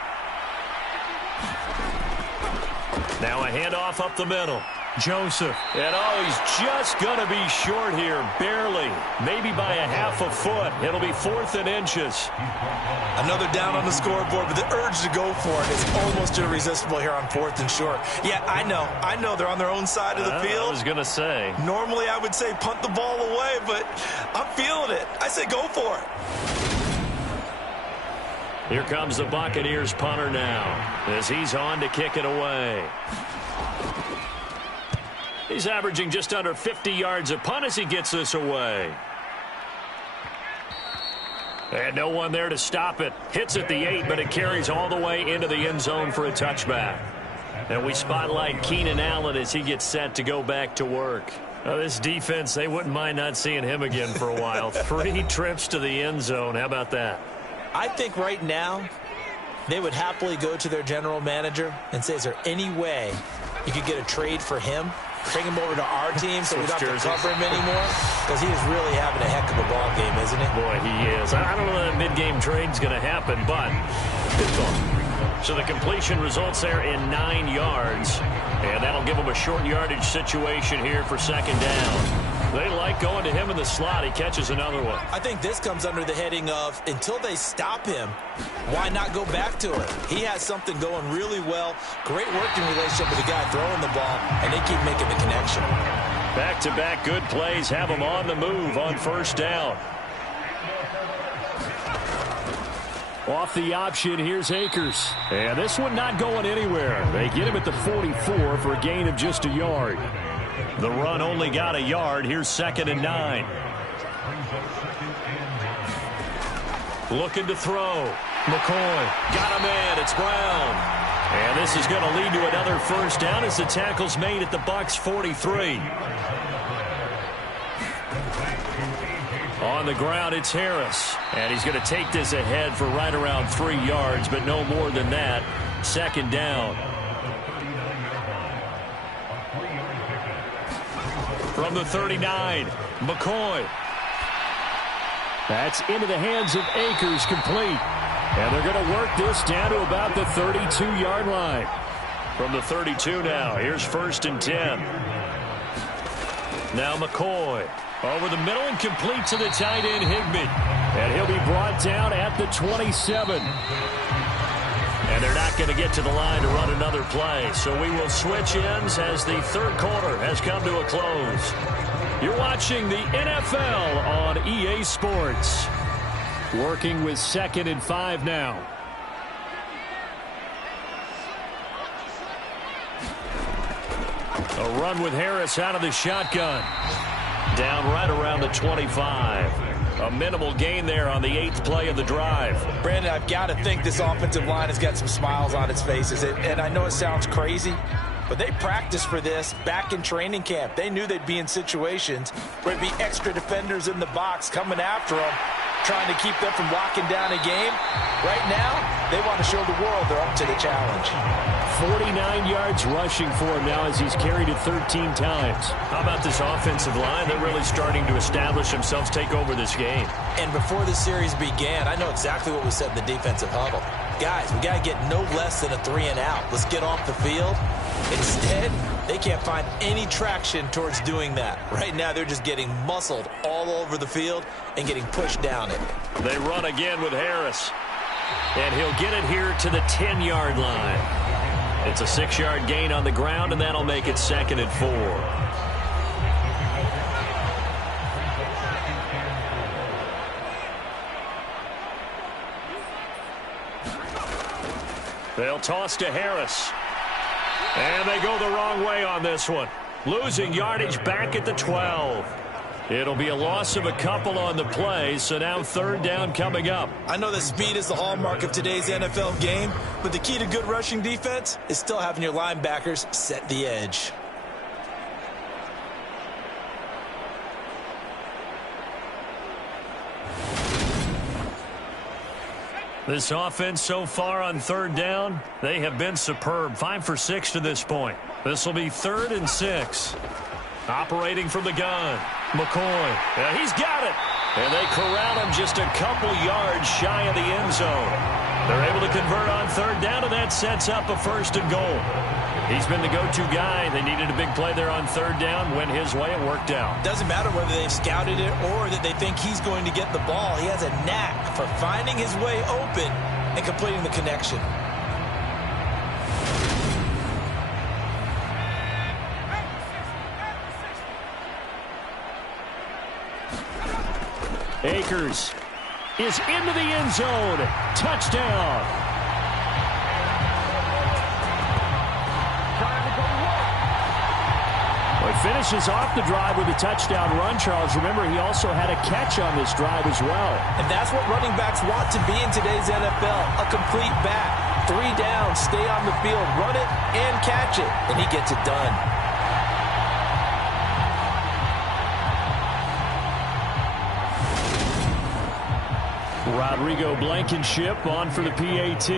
Now a handoff up the middle. Joseph. And he's just going to be short here, barely. Maybe by a half a foot. It'll be 4th and inches. Another down on the scoreboard, but the urge to go for it is almost irresistible here on 4th and short. Yeah, I know they're on their own side of the field. I was going to say. Normally I would say punt the ball away, but I'm feeling it. I say go for it. Here comes the Buccaneers punter now as he's on to kick it away. He's averaging just under 50 yards a punt as he gets this away. And no one there to stop it. Hits at the 8, but it carries all the way into the end zone for a touchback. And we spotlight Keenan Allen as he gets set to go back to work. This defense, they wouldn't mind not seeing him again for a while. 3 trips to the end zone. How about that? I think right now they would happily go to their general manager and say, is there any way you could get a trade for him? Bring him over to our team so we don't have to cover him anymore? Because he is really having a heck of a ball game, isn't he? Boy, he is. I don't know that mid-game trade's going to happen, but good call. So the completion results there in 9 yards, and that'll give him a short yardage situation here for second down. They like going to him in the slot. He catches another one. I think this comes under the heading of, until they stop him, why not go back to it? He has something going really well. Great working relationship with the guy throwing the ball, and they keep making the connection. Back-to-back good plays have him on the move on first down. Off the option, here's Akers. And this one not going anywhere. They get him at the 44 for a gain of just a yard. The run only got a yard. Here's 2nd and 9. Looking to throw. McCoy got him in. It's Brown. And this is going to lead to another first down as the tackle's made at the Bucs 43. On the ground, it's Harris. And he's going to take this ahead for right around 3 yards, but no more than that. Second down. From the 39, McCoy. That's into the hands of Akers, complete. And they're going to work this down to about the 32-yard line. From the 32 now, here's 1st and 10. Now McCoy over the middle and complete to the tight end, Higbee. And he'll be brought down at the 27. And they're not going to get to the line to run another play. So we will switch ends as the third quarter has come to a close. You're watching the NFL on EA Sports. Working with 2nd and 5 now. A run with Harris out of the shotgun. Down right around the 25. A minimal gain there on the 8th play of the drive. Brandon, I've got to think this offensive line has got some smiles on its faces. And I know it sounds crazy, but they practiced for this back in training camp. They knew they'd be in situations where there'd be extra defenders in the box coming after them, trying to keep them from locking down a game. Right now, they want to show the world they're up to the challenge. 49 yards rushing for him now as he's carried it 13 times. How about this offensive line? They're really starting to establish themselves, take over this game. And before the series began, I know exactly what was said in the defensive huddle. Guys, we got to get no less than a 3-and-out. Let's get off the field. Instead, they can't find any traction towards doing that. Right now, they're just getting muscled all over the field and getting pushed down it. They run again with Harris. And he'll get it here to the 10-yard line. It's a 6-yard gain on the ground, and that'll make it 2nd and 4. They'll toss to Harris. And they go the wrong way on this one. Losing yardage back at the 12. It'll be a loss of a couple on the play, so now 3rd down coming up. I know that speed is the hallmark of today's NFL game, but the key to good rushing defense is still having your linebackers set the edge. This offense so far on 3rd down, they have been superb. 5 for 6 to this point. This will be 3rd and 6. Operating from the gun, McCoy. Yeah, he's got it. And they corral him just a couple yards shy of the end zone. They're able to convert on 3rd down, and that sets up a 1st and goal. He's been the go-to guy. They needed a big play there on 3rd down. Went his way. It worked out. Doesn't matter whether they've scouted it or that they think he's going to get the ball. He has a knack for finding his way open and completing the connection. Akers is into the end zone. Touchdown. finishes off the drive with a touchdown run, Charles. Remember, he also had a catch on this drive as well. And that's what running backs want to be in today's NFL, a complete back. 3 down, stay on the field, run it, and catch it. And he gets it done. Rodrigo Blankenship on for the PAT.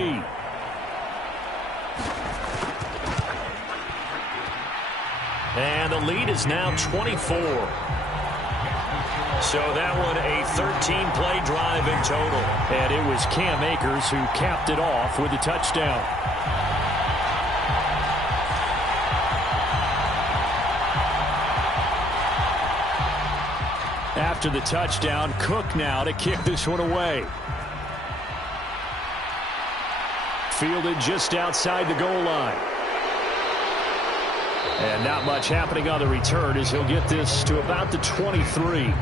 And the lead is now 24. So that one a 13-play drive in total. And it was Cam Akers who capped it off with a touchdown. After the touchdown, Cook now to kick this one away. Fielded just outside the goal line. And not much happening on the return as he'll get this to about the 23.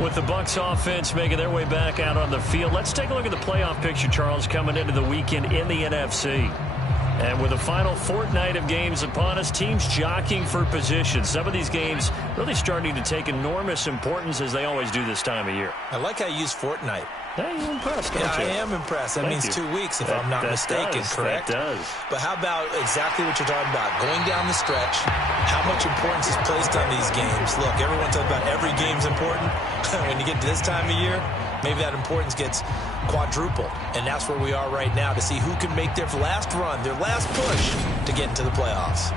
With the Bucs offense making their way back out on the field, let's take a look at the playoff picture, Charles, coming into the weekend in the NFC. And with the final fortnight of games upon us, teams jockeying for position. Some of these games really starting to take enormous importance as they always do this time of year. I like how you use fortnight. Hey, you're impressed, don't you? I am impressed. That means 2 weeks, if I'm not mistaken, correct? That does. But how about exactly what you're talking about? Going down the stretch, how much importance is placed on these games? Look, everyone talks about every game's important. When you get to this time of year, maybe that importance gets quadrupled. And that's where we are right now to see who can make their last run, their last push to get into the playoffs.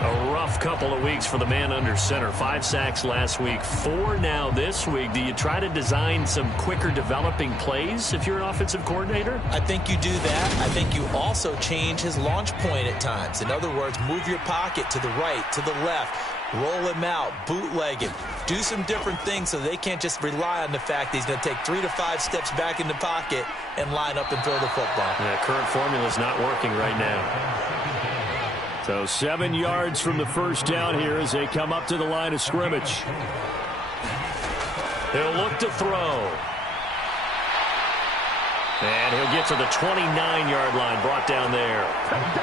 A rough couple of weeks for the man under center. 5 sacks last week, 4 now this week. Do you try to design some quicker developing plays if you're an offensive coordinator? I think you do that. I think you also change his launch point at times. In other words, move your pocket to the right, to the left, roll him out, bootleg him. Do some different things so they can't just rely on the fact that he's going to take 3 to 5 steps back in the pocket and line up and throw the football. Yeah, current formula is not working right now. So 7 yards from the first down here as they come up to the line of scrimmage. He'll look to throw. And he'll get to the 29-yard line, brought down there.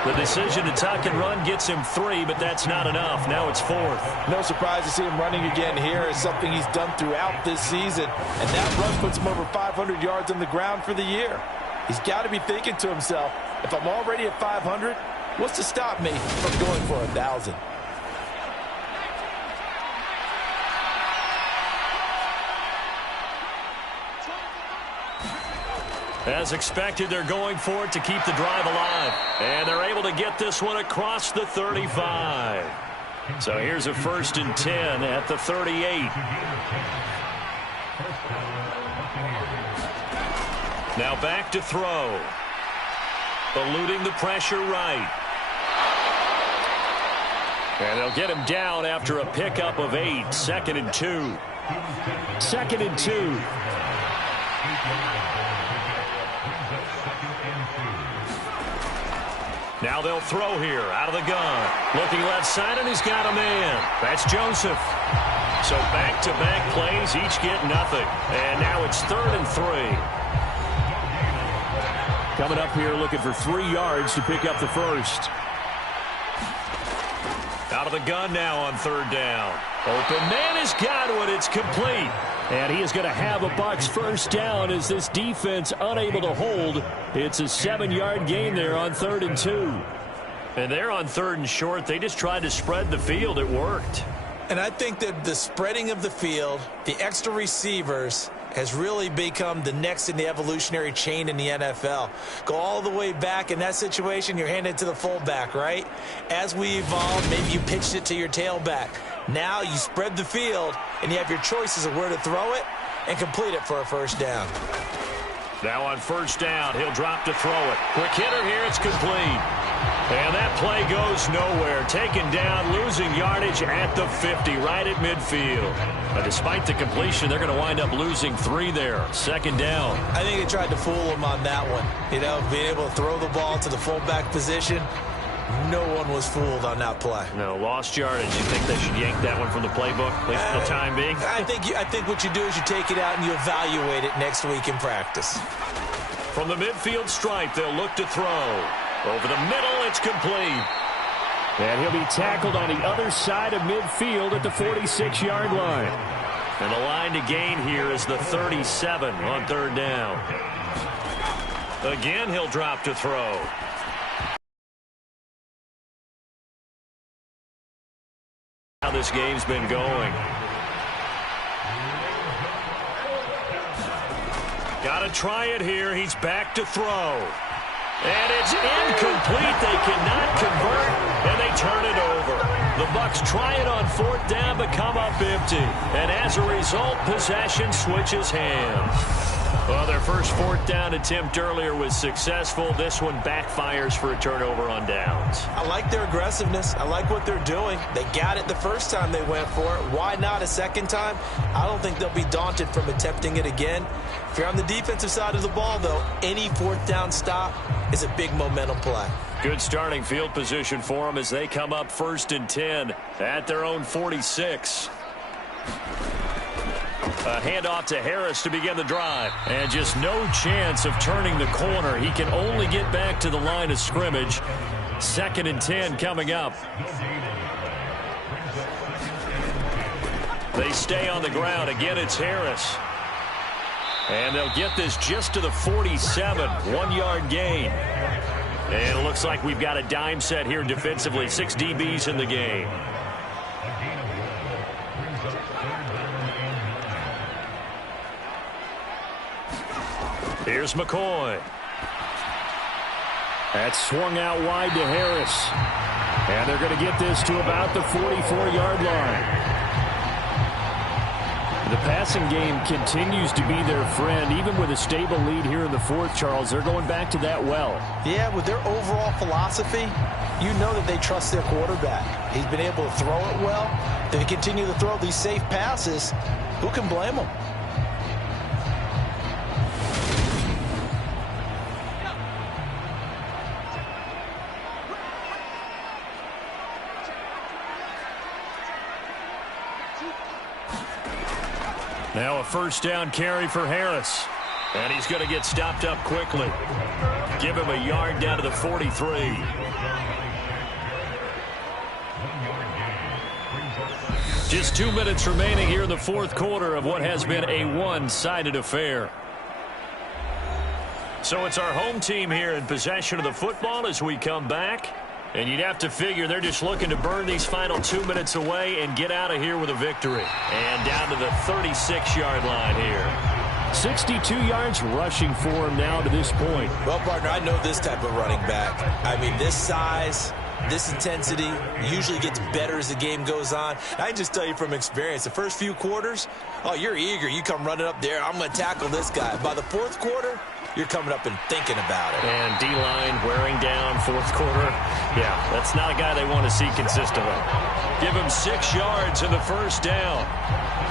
The decision to tuck and run gets him 3, but that's not enough. Now it's 4th. No surprise to see him running again here. It's something he's done throughout this season. And that run puts him over 500 yards on the ground for the year. He's got to be thinking to himself, if I'm already at 500, what's to stop me from going for 1,000? As expected, they're going for it to keep the drive alive. And they're able to get this one across the 35. So here's a 1st and 10 at the 38. Now back to throw. Eluding the pressure right. And they'll get him down after a pickup of 8. 2nd and 2. 2nd and 2. Now they'll throw here out of the gun. Looking left side, and he's got a man. That's Joseph. So back-to-back plays, each get nothing. And now it's 3rd and 3. Coming up here looking for 3 yards to pick up the first. Out of the gun now on 3rd down. Open man has got one. It's complete. And he is going to have a Bucs first down as this defense unable to hold. It's a 7-yard gain there on 3rd and 2. And they're on 3rd and short. They just tried to spread the field. It worked. And I think that the spreading of the field, the extra receivers, has really become the next in the evolutionary chain in the NFL. Go all the way back in that situation, you're handed to the fullback, right? As we evolve, maybe you pitched it to your tailback. Now you spread the field, and you have your choices of where to throw it and complete it for a first down. Now on 1st down, he'll drop to throw it. Quick hitter here, it's complete. And that play goes nowhere. Taken down, losing yardage at the 50, right at midfield. But despite the completion, they're going to wind up losing 3 there. 2nd down. I think they tried to fool him on that one. You know, being able to throw the ball to the fullback position. No one was fooled on that play. No, lost yardage. You think they should yank that one from the playbook, at least for the time being? I think what you do is you take it out and you evaluate it next week in practice. From the midfield stripe, they'll look to throw. Over the middle, it's complete. And he'll be tackled on the other side of midfield at the 46-yard line. And the line to gain here is the 37 on third down. Again, he'll drop to throw. How this game's been going. Got to try it here. He's back to throw. And it's incomplete. They cannot convert, and they turn it over. The Bucs try it on fourth down, but come up empty. And as a result, possession switches hands. Well, their first fourth down attempt earlier was successful. This one backfires for a turnover on downs. I like their aggressiveness. I like what they're doing. They got it the first time they went for it. Why not a second time? I don't think they'll be daunted from attempting it again. If you're on the defensive side of the ball, though, any fourth down stop is a big momentum play. Good starting field position for them as they come up 1st and 10 at their own 46. A handoff to Harris to begin the drive. And just no chance of turning the corner. He can only get back to the line of scrimmage. 2nd and 10 coming up. They stay on the ground. Again, it's Harris. And they'll get this just to the 47. 1-yard gain. And it looks like we've got a dime set here defensively. 6 DBs in the game. Here's McCoy. That's swung out wide to Harris. And they're going to get this to about the 44-yard line. The passing game continues to be their friend. Even with a stable lead here in the fourth, Charles, they're going back to that well. Yeah, with their overall philosophy, you know that they trust their quarterback. He's been able to throw it well. They continue to throw these safe passes. Who can blame them? Now a first down carry for Harris. And he's going to get stopped up quickly. Give him a yard down to the 43. Just 2 minutes remaining here in the fourth quarter of what has been a one-sided affair. So it's our home team here in possession of the football as we come back. And you'd have to figure they're just looking to burn these final 2 minutes away and get out of here with a victory. And down to the 36-yard line here. 62 yards rushing for him now to this point. Well, partner, I know this type of running back. I mean, this size, this intensity usually gets better as the game goes on. I can just tell you from experience, the first few quarters, oh, you're eager. You come running up there, I'm going to tackle this guy. By the fourth quarter, you're coming up and thinking about it. And D-line wearing down fourth quarter. Yeah, that's not a guy they want to see consistently. Give him 6 yards in the first down.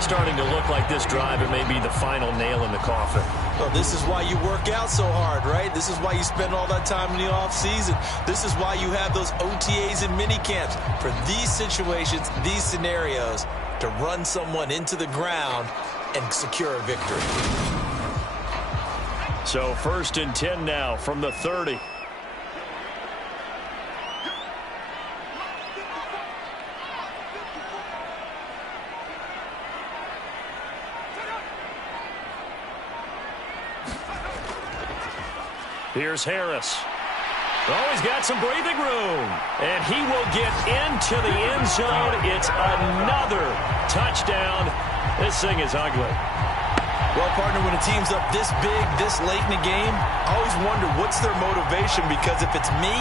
Starting to look like this drive, it may be the final nail in the coffin. Well, this is why you work out so hard, right? This is why you spend all that time in the offseason. This is why you have those OTAs and mini camps. For these situations, these scenarios, to run someone into the ground and secure a victory. So 1st and 10 now from the 30. Here's Harris. Oh, he's got some breathing room. And he will get into the end zone. It's another touchdown. This thing is ugly. Well, partner, when a team's up this big, this late in the game, I always wonder what's their motivation, because if it's me,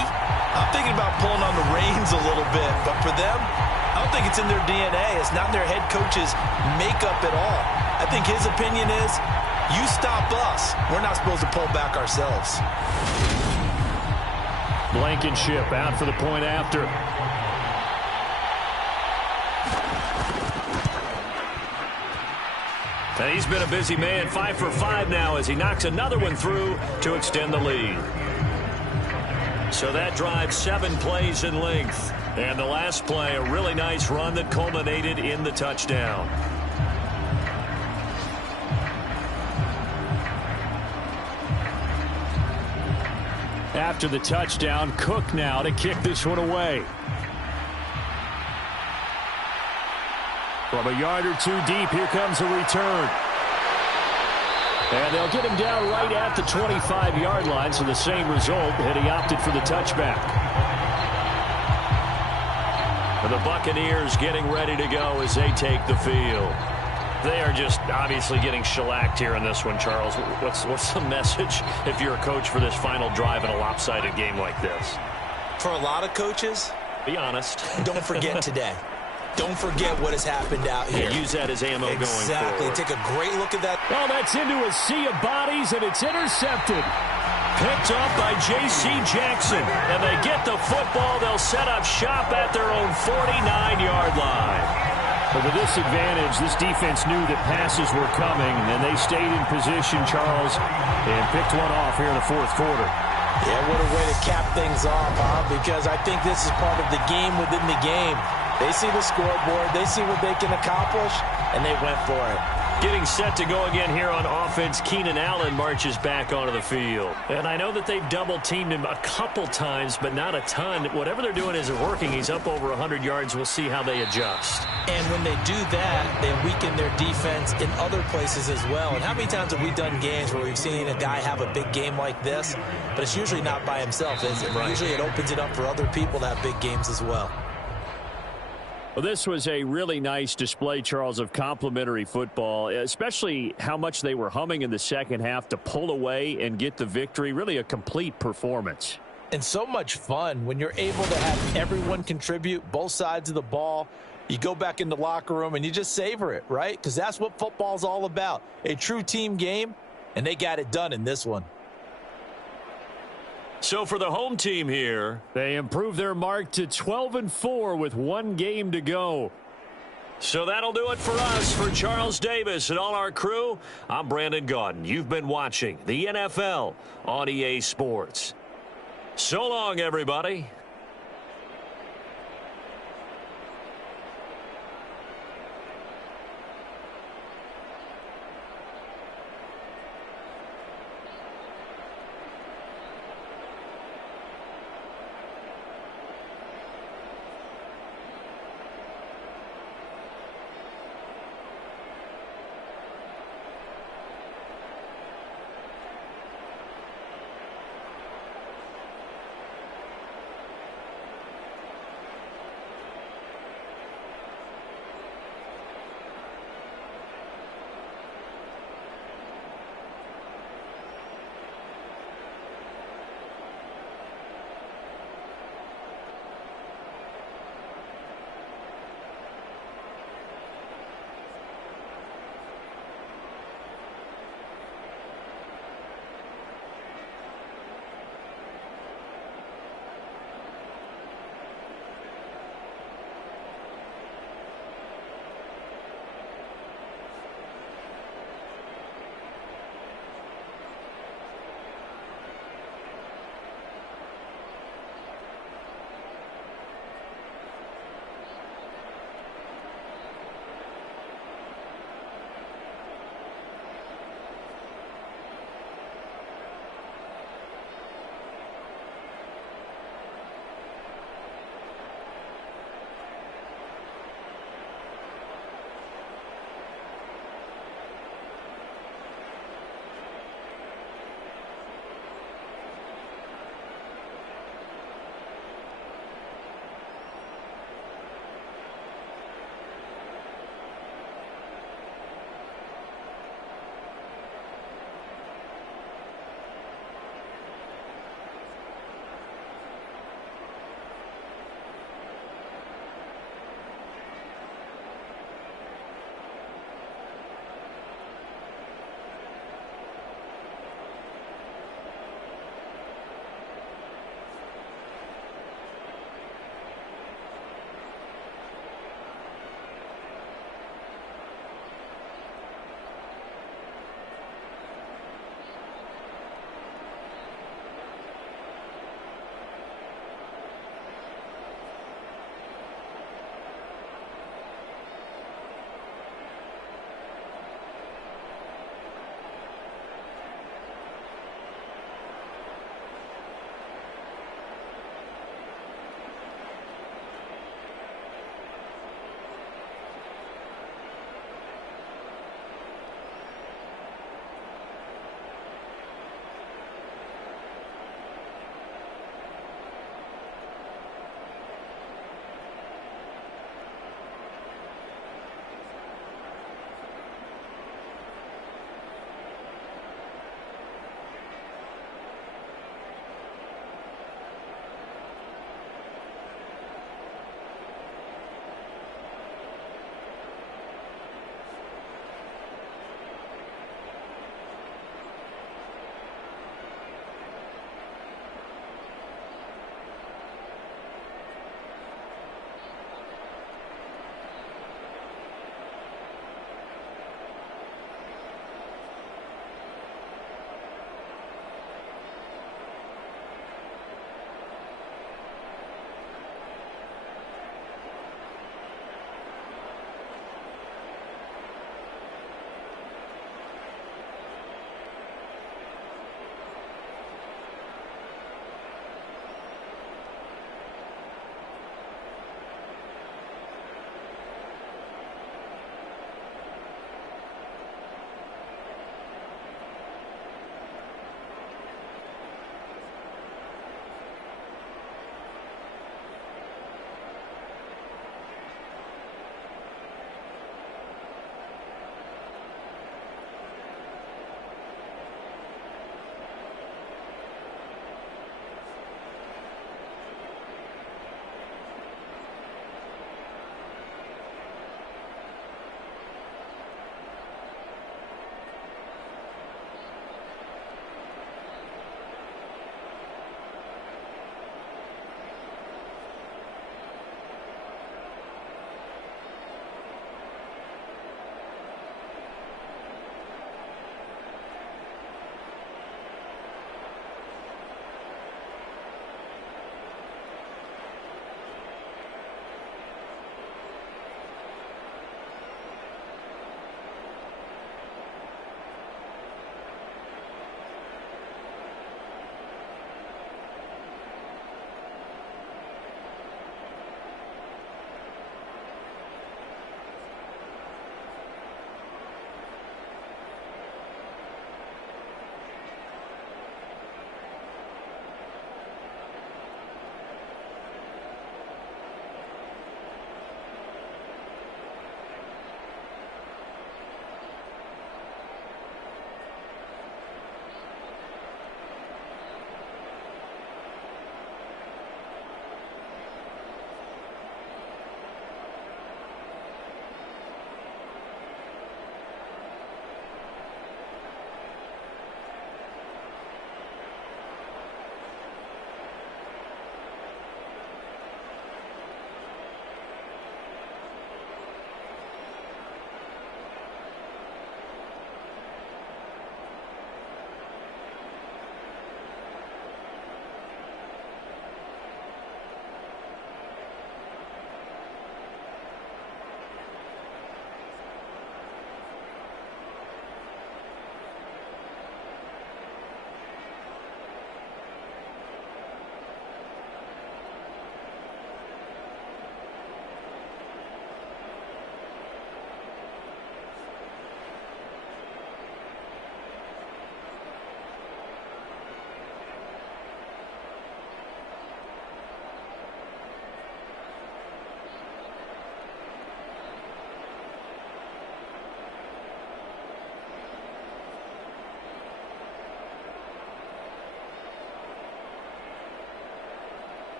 I'm thinking about pulling on the reins a little bit. But for them, I don't think it's in their DNA. It's not in their head coach's makeup at all. I think his opinion is, you stop us. We're not supposed to pull back ourselves. Blankenship out for the point after. And he's been a busy man, 5 for 5 now as he knocks another one through to extend the lead. So that drive 7 plays in length. And the last play, a really nice run that culminated in the touchdown. after the touchdown. Cook now to kick this one away. From a yard or two deep, here comes a return. And they'll get him down right at the 25-yard line, so the same result, and he opted for the touchback. And the Buccaneers getting ready to go as they take the field. They are just obviously getting shellacked here in this one, Charles. What's the message if you're a coach for this final drive in a lopsided game like this? For a lot of coaches, be honest. Don't forget today. Don't forget what has happened out here. Yeah, use that as ammo going forward. Exactly. Take a great look at that. Well, that's into a sea of bodies, and it's intercepted. Picked off by J.C. Jackson. And they get the football. They'll set up shop at their own 49-yard line. But with this advantage, this defense knew that passes were coming, and they stayed in position, Charles, and picked one off here in the fourth quarter. Yeah, what a way to cap things off, huh? Because I think this is part of the game within the game. They see the scoreboard, they see what they can accomplish, and they went for it. Getting set to go again here on offense, Keenan Allen marches back onto the field. And I know that they've double-teamed him a couple times, but not a ton. Whatever they're doing isn't working. He's up over 100 yards. We'll see how they adjust. And when they do that, they weaken their defense in other places as well. And how many times have we done games where we've seen a guy have a big game like this, but it's usually not by himself, is it? Right. Usually it opens it up for other people to have big games as well. Well, this was a really nice display, Charles, of complimentary football, especially how much they were humming in the second half to pull away and get the victory. Really a complete performance. And so much fun when you're able to have everyone contribute, both sides of the ball. You go back in the locker room and you just savor it, right? Because that's what football's all about. A true team game, and they got it done in this one. So for the home team here, they improved their mark to 12-4 with one game to go. So that'll do it for us. For Charles Davis and all our crew, I'm Brandon Gaudin. You've been watching the NFL on EA Sports. So long, everybody.